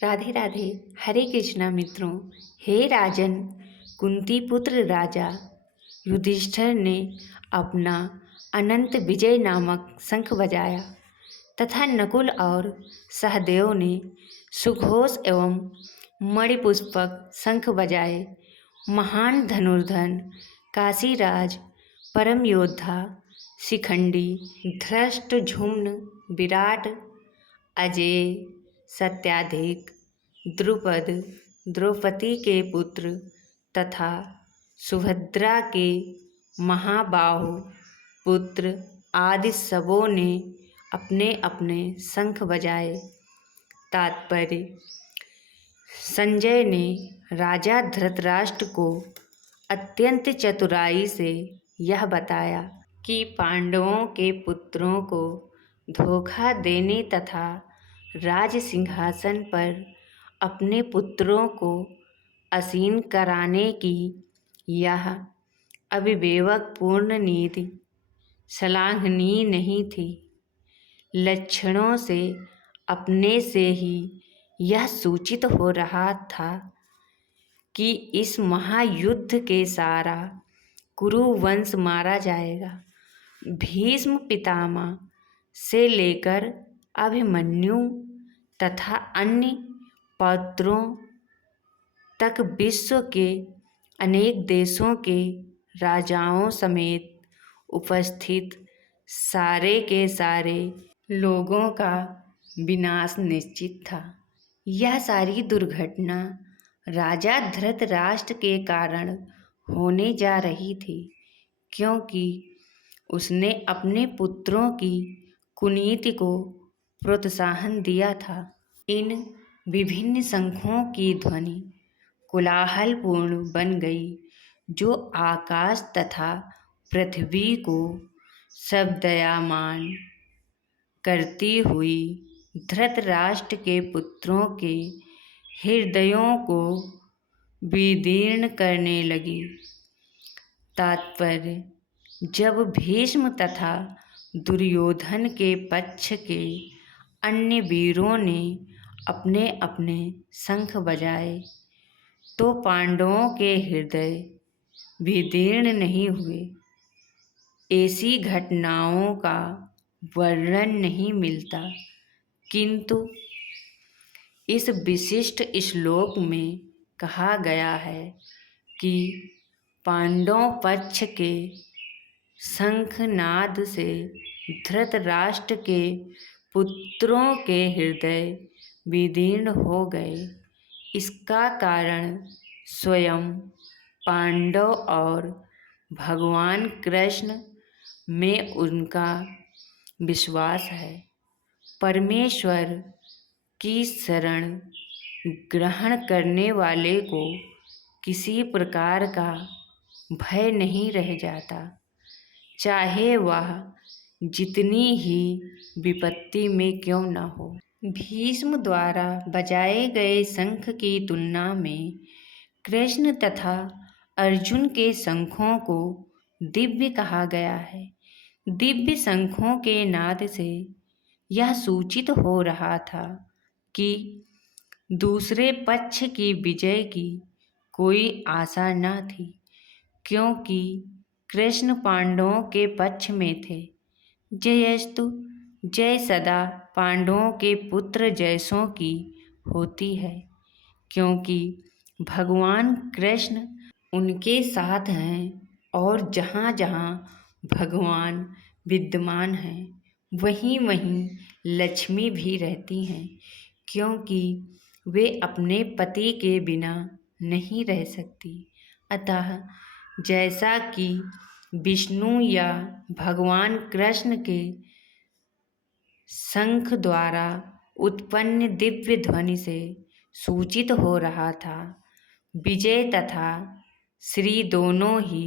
राधे राधे। हरे कृष्णा मित्रों। हे राजन, कुंती पुत्र राजा युधिष्ठिर ने अपना अनंत विजय नामक शंख बजाया तथा नकुल और सहदेव ने सुघोष एवं मणिपुष्पक शंख बजाए। महान धनुर्धन काशीराज, परम योद्धा शिखंडी, धृष्टद्युम्न, विराट, अजेय, सत्याधिक, द्रुपद, द्रौपदी के पुत्र तथा सुभद्रा के महाबाहु पुत्र आदि सबों ने अपने अपने शंख बजाए। तात्पर्य: संजय ने राजा धृतराष्ट्र को अत्यंत चतुराई से यह बताया कि पांडवों के पुत्रों को धोखा देने तथा राज सिंहासन पर अपने पुत्रों को आसीन कराने की यह अविवेकपूर्ण नीति श्लाघनीय नहीं थी। लक्षणों से अपने से ही यह सूचित हो रहा था कि इस महायुद्ध के सारा कुरु वंश मारा जाएगा। भीष्म पितामह से लेकर अभिमन्यु तथा अन्य पौत्रों तक विश्व के अनेक देशों के राजाओं समेत उपस्थित सारे के सारे लोगों का विनाश निश्चित था। यह सारी दुर्घटना राजा धृतराष्ट्र के कारण होने जा रही थी, क्योंकि उसने अपने पुत्रों की कुनीति को प्रोत्साहन दिया था। इन विभिन्न शंखों की ध्वनि कोलाहलपूर्ण बन गई, जो आकाश तथा पृथ्वी को शब्दयमान करती हुई धृतराष्ट्र के पुत्रों के हृदयों को विदीर्ण करने लगी। तात्पर्य: जब भीष्म तथा दुर्योधन के पक्ष के अन्य वीरों ने अपने अपने शंख बजाए तो पांडवों के हृदय विदीर्ण नहीं हुए। ऐसी घटनाओं का वर्णन नहीं मिलता, किंतु इस विशिष्ट श्लोक में कहा गया है कि पांडव पक्ष के शंखनाद से धृतराष्ट्र के पुत्रों के हृदय विदीर्ण हो गए। इसका कारण स्वयं पांडव और भगवान कृष्ण में उनका विश्वास है। परमेश्वर की शरण ग्रहण करने वाले को किसी प्रकार का भय नहीं रह जाता, चाहे वह जितनी ही विपत्ति में क्यों न हो। भीष्म द्वारा बजाए गए शंख की तुलना में कृष्ण तथा अर्जुन के शंखों को दिव्य कहा गया है। दिव्य शंखों के नाद से यह सूचित हो रहा था कि दूसरे पक्ष की विजय की कोई आशा न थी, क्योंकि कृष्ण पांडवों के पक्ष में थे। जयस्तु जय सदा पांडवों के पुत्र जैसों की होती है, क्योंकि भगवान कृष्ण उनके साथ हैं और जहाँ जहाँ भगवान विद्यमान हैं वहीं वहीं लक्ष्मी भी रहती हैं, क्योंकि वे अपने पति के बिना नहीं रह सकती। अतः जैसा कि विष्णु या भगवान कृष्ण के शंख द्वारा उत्पन्न दिव्य ध्वनि से सूचित हो रहा था, विजय तथा श्री दोनों ही